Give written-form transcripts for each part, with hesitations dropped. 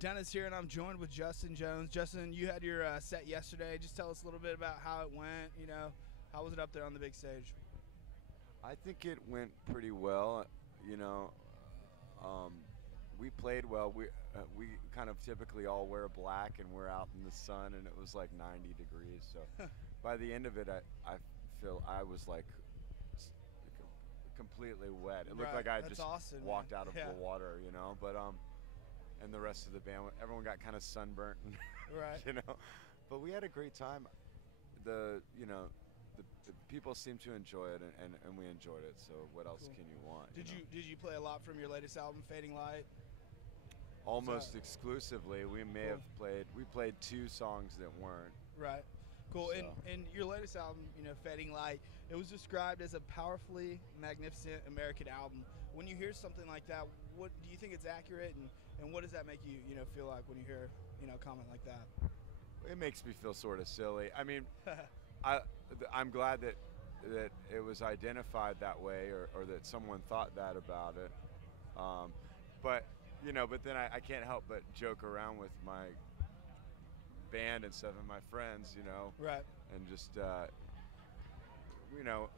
Dennis here, and I'm joined with Justin Jones. Justin, you had your set yesterday. Just tell us a little bit about how it went. How was it up there on the big stage? I think it went pretty well. You know, we played well. We kind of typically all wear black, and we're out in the sun, and it was like 90 degrees. So by the end of it, I feel I was like completely wet. It looked like I just awesome, walked man. out of the water, But and the rest of the band, everyone got kind of sunburnt, and, Right. But we had a great time. The people seemed to enjoy it, and we enjoyed it. So what else Cool. can you want? Did you play a lot from your latest album, Fading Light? Almost exclusively. We may Cool. have played. We played 2 songs that weren't. Right. Cool. So. And your latest album, Fading Light, it was described as a powerfully magnificent American album. When you hear something like that, what do you think it's accurate, and what does that make you, feel like when you hear, a comment like that? It makes me feel sort of silly. I mean, I'm glad that it was identified that way, or that someone thought that about it. But then I can't help but joke around with my band and stuff and my friends, Right. and just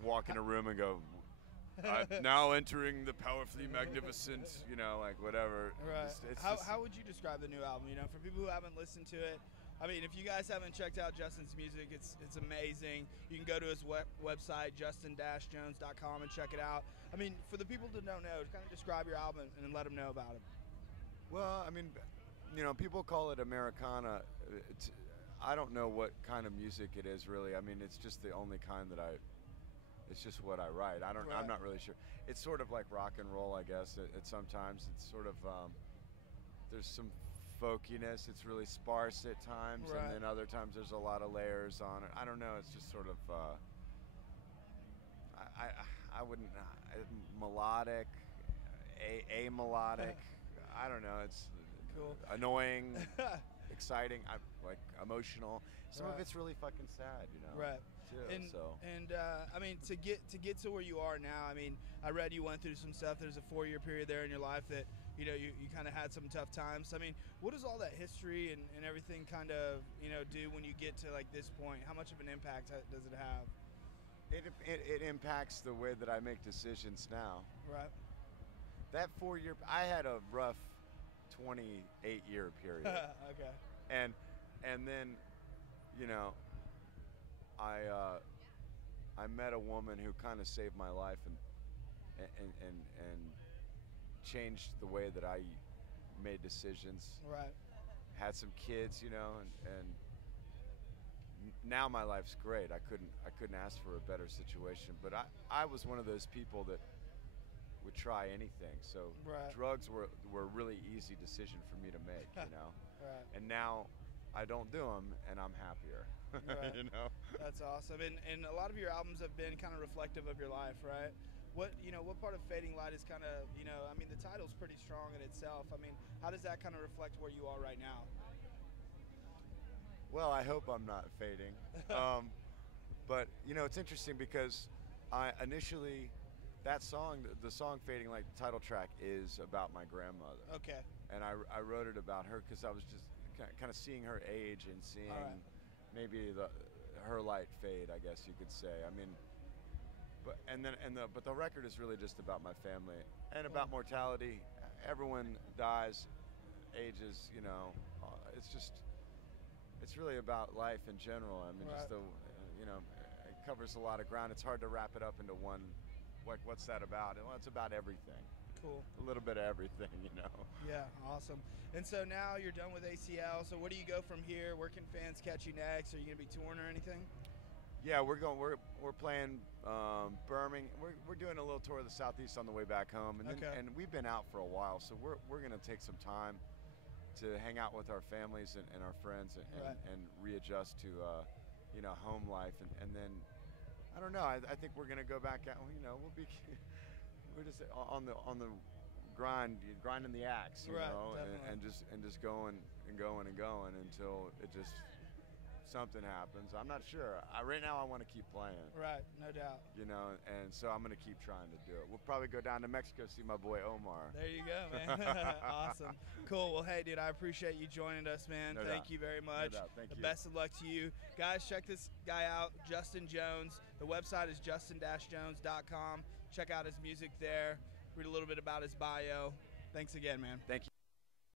walk in a room and go, I'm now entering the powerfully magnificent, like whatever. Right. It's How would you describe the new album? For people who haven't listened to it, I mean, if you guys haven't checked out Justin's music, it's amazing. You can go to his website, justin-jones.com, and check it out. I mean, for the people that don't know, kind of describe your album and let them know about it. Well, I mean, people call it Americana. I don't know what kind of music it is really. I mean, it's just the only kind that it's just what I write. Right. I'm not really sure. It's sort of like rock and roll, I guess. Sometimes it's sort of there's some folkiness. It's really sparse at times, Right. and then other times there's a lot of layers on it. I don't know. It's just sort of I wouldn't melodic, a melodic. I don't know. It's Cool. annoying, exciting, like emotional. Some Right. of it's really fucking sad, Right. Too, And I mean, to get to where you are now, I mean, I read you went through some stuff. There's a 4-year period there in your life that you kind of had some tough times. I mean, what does all that history and everything kind of do when you get to like this point? How much of an impact does it have? It impacts the way that I make decisions now. Right. That 4-year, I had a rough 28-year period. Okay. And then, I met a woman who kind of saved my life and changed the way that I made decisions. Right. Had some kids, and now my life's great. I couldn't ask for a better situation. But I was one of those people that would try anything. So Right. drugs were a really easy decision for me to make, Right. And now I don't do them, and I'm happier. Right. That's awesome. And a lot of your albums have been kind of reflective of your life, right? What part of Fading Light is kind of, I mean, the title's pretty strong in itself. I mean, how does that kind of reflect where you are right now? Well, I hope I'm not fading. But, it's interesting because I initially, that song, the song Fading Light, the title track, is about my grandmother. Okay. And I wrote it about her because I was just kind of seeing her age and seeing Right. maybe her light fade, I guess you could say. I mean, but the record is really just about my family and about mortality. Everyone dies, ages. It's really about life in general. I mean, Right. just it covers a lot of ground. It's hard to wrap it up into one. What's that about? Well, it's about everything. Cool. A little bit of everything, Yeah, awesome. And so now you're done with ACL. So where do you go from here? Where can fans catch you next? Are you going to be touring or anything? Yeah, we're playing Birmingham. We're doing a little tour of the Southeast on the way back home, and Okay. and we've been out for a while, so we're going to take some time to hang out with our families and our friends Right. and readjust to home life, and then I don't know. I think we're going to go back out. We're just on the grinding the axe, Right, and definitely. just going until it just something happens. I'm not sure. Right now, I want to keep playing. Right, no doubt. You know, and so I'm going to keep trying to do it. We'll probably go down to Mexico, see my boy Omar. There you go, man. Awesome. Cool. Well, hey, dude, I appreciate you joining us, man. No Thank doubt. you very much. No doubt. Thank you. Best of luck to you. Guys, check this guy out, Justin Jones. The website is justin-jones.com. Check out his music there. Read a little bit about his bio. Thanks again, man. Thank you.